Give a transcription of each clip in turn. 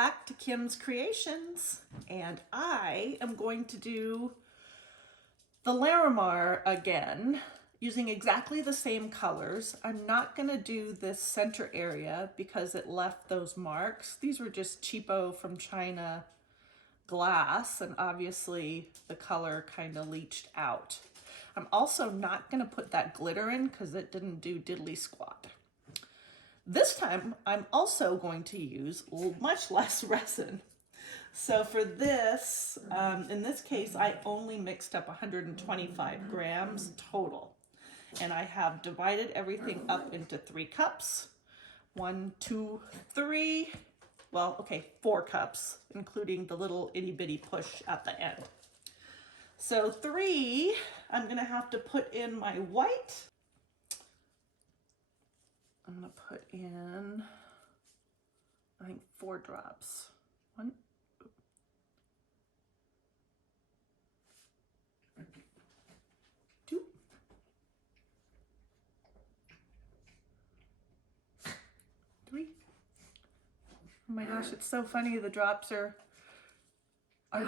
back to Kim's Creations, and I am going to do the Larimar again using exactly the same colors. I'm not going to do this center area because it left those marks. These were just cheapo from China glass, and obviously the color kind of leached out. I'm also not going to put that glitter in because it didn't do diddly squat. This time, I'm also going to use much less resin. So for this, in this case, I only mixed up 125 grams total. And I have divided everything up into 3 cups. 1, 2, 3. Well, okay, 4 cups, including the little itty bitty push at the end. So 3, I'm gonna have to put in my white. I'm gonna put in, I think 4 drops. 1, 2, 3. Oh my gosh, it's so funny. The drops are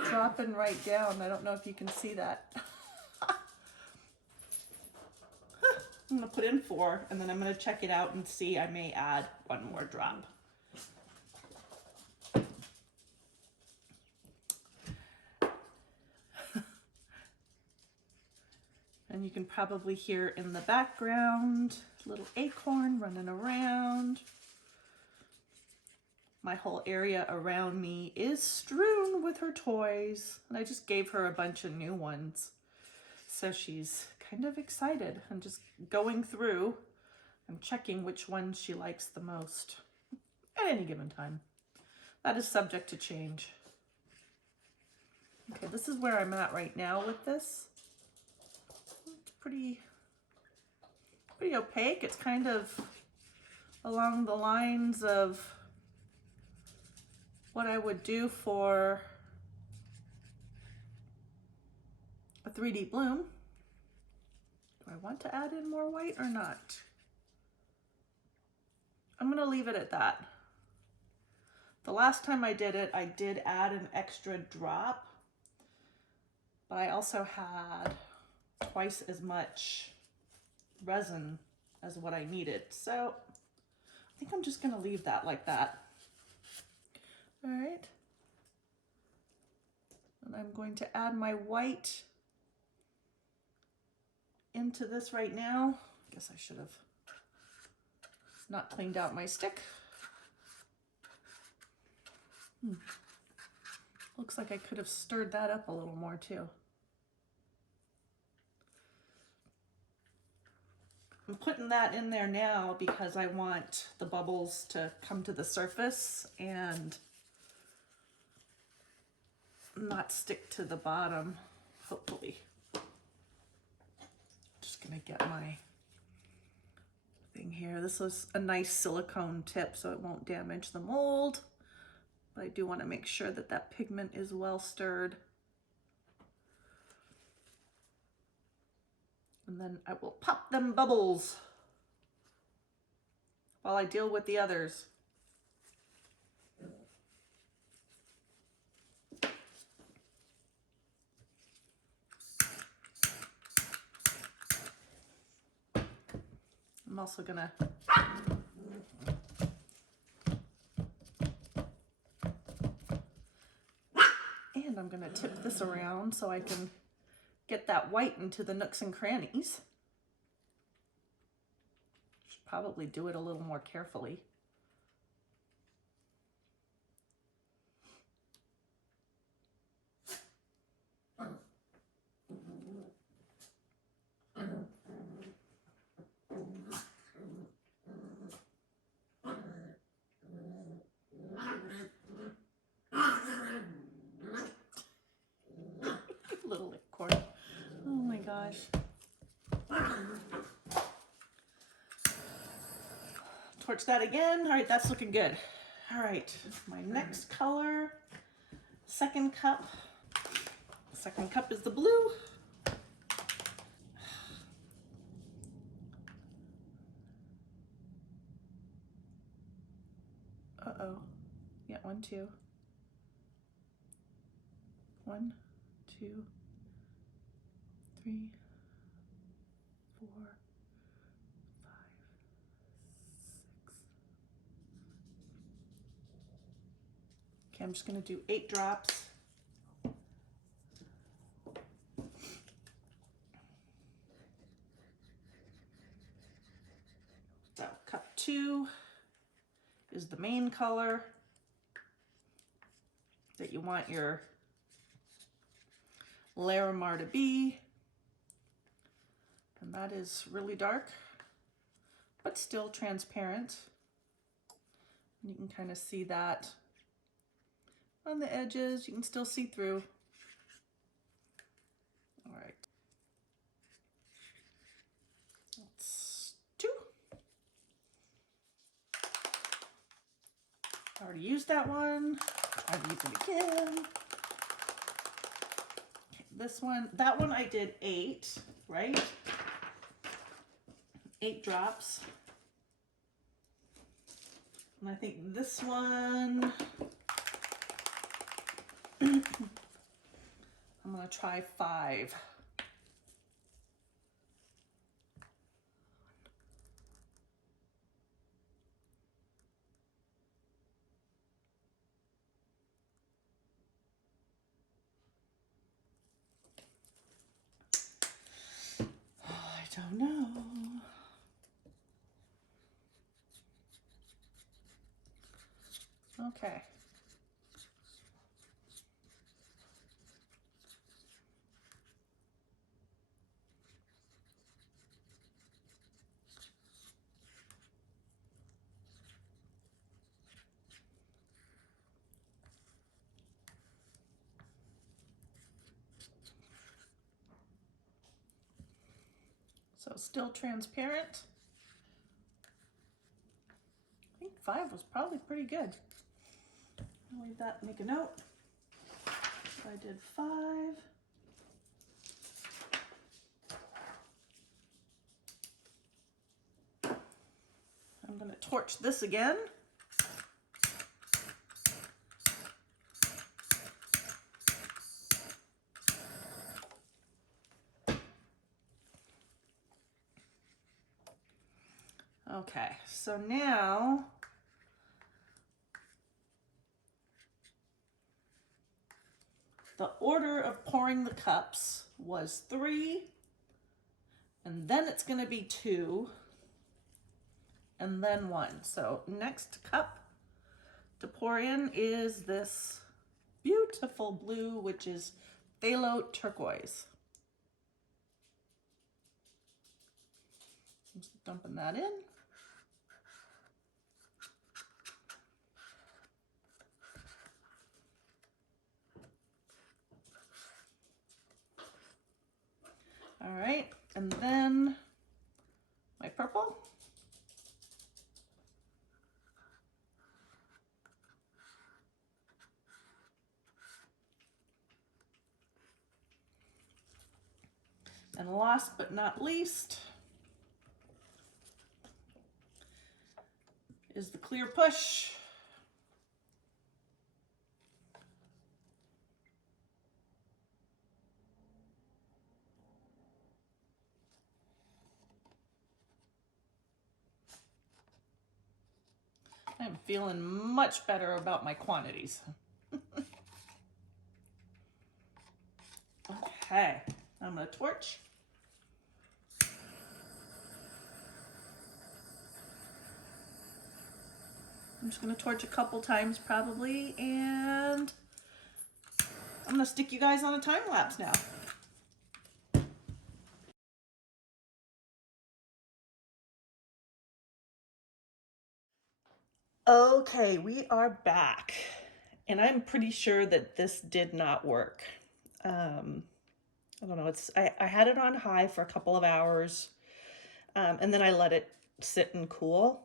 dropping right down. I don't know if you can see that. I'm gonna put in 4, and then I'm gonna check it out and see. I may add 1 more drop. And you can probably hear in the background, little acorn running around. My whole area around me is strewn with her toys, and I just gave her a bunch of new ones. So she's kind of excited. I'm just going through and checking which ones she likes the most at any given time. That is subject to change. Okay, this is where I'm at right now with this. It's pretty opaque. It's kind of along the lines of what I would do for a 3D bloom. Do I want to add in more white or not? I'm gonna leave it at that. The last time I did it, I did add an extra drop, but I also had twice as much resin as what I needed. So I think I'm just gonna leave that like that. All right. And I'm going to add my white into this right now. I guess I should have not cleaned out my stick. Looks like I could have stirred that up a little more too. I'm putting that in there now because I want the bubbles to come to the surface and not stick to the bottom, hopefully. Just gonna get my thing here. This was a nice silicone tip so it won't damage the mold, but I do want to make sure that that pigment is well stirred. And then I will pop them bubbles while I deal with the others. I'm also gonna I'm gonna tip this around so I can get that white into the nooks and crannies. Should probably do it a little more carefully. Little acorn. Oh my gosh. Torch that again. All right, that's looking good. All right, my next color, second cup. Second cup is the blue. Uh-oh. get 1, 2. 1, 2, 3, 4, 5, 6. Okay, I'm just going to do 8 drops. So cup 2 is the main color that you want your Larimar to be. And that is really dark, but still transparent. And you can kind of see that on the edges. You can still see through. All right. That's 2. I already used that one. I'll use it again. Okay, this one, that one I did 8, right? 8 drops. And I think this one, I'm gonna try 5. I don't know. Okay. So still transparent. I think 5 was probably pretty good. I'll leave that and make a note. So I did 5. I'm going to torch this again. Okay, so now the order of pouring the cups was 3, and then it's going to be 2, and then 1. So next cup to pour in is this beautiful blue, which is Phthalo Turquoise. I'm just dumping that in. All right, and then my purple. And last but not least is the clear push. I'm feeling much better about my quantities. Okay, I'm gonna torch. I'm just gonna torch a couple times probably, and I'm gonna stick you guys on a time lapse now. Okay, we are back, and I'm pretty sure that this did not work. I don't know, I had it on high for a couple of hours, and then I let it sit and cool.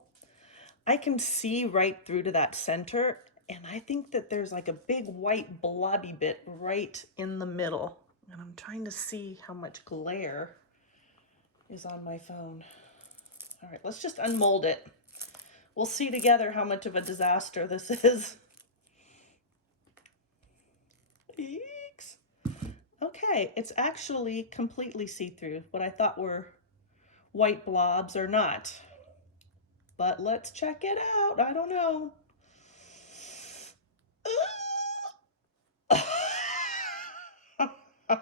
I can see right through to that center, and I think that there's like a big white blobby bit right in the middle. And I'm trying to see how much glare is on my phone. All right, let's just unmold it. We'll see together how much of a disaster this is. Okay, it's actually completely see-through. What I thought were white blobs are not. But let's check it out. I don't know.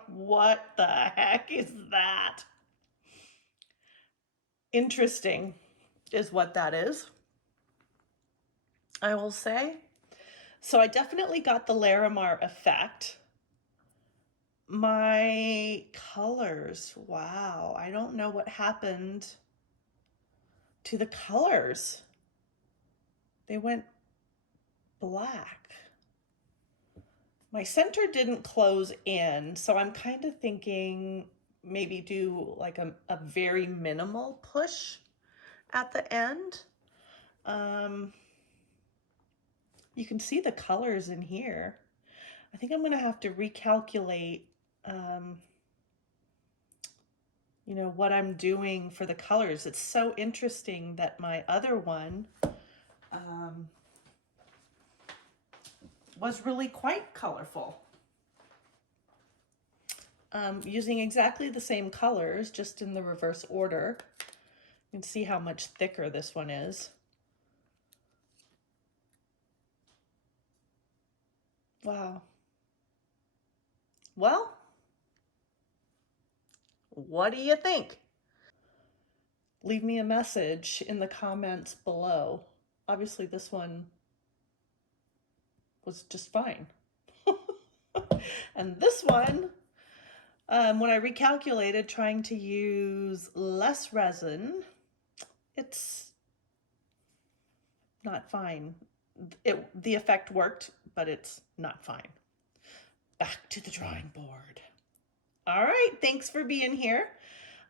What the heck is that? Interesting is what that is, I will say. So I definitely got the Larimar effect. My colors, wow, I don't know what happened to the colors. They went black. My center didn't close in, so I'm kind of thinking maybe do like a very minimal push at the end. You can see the colors in here. I think I'm gonna have to recalculate, you know, what I'm doing for the colors. It's so interesting that my other one was really quite colorful. Using exactly the same colors, just in the reverse order. You can see how much thicker this one is. Wow. Well, what do you think? Leave me a message in the comments below. Obviously, this one was just fine. And this one, when I recalculated trying to use less resin, it's not fine. The effect worked, but it's not fine. Back to the drawing board. All right, thanks for being here.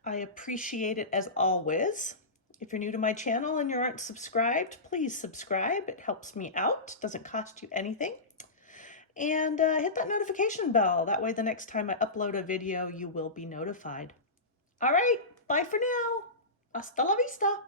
I appreciate it as always. If you're new to my channel and you aren't subscribed, please subscribe. It helps me out, doesn't cost you anything. And hit that notification bell. That way the next time I upload a video, you will be notified. All right, bye for now. Hasta la vista.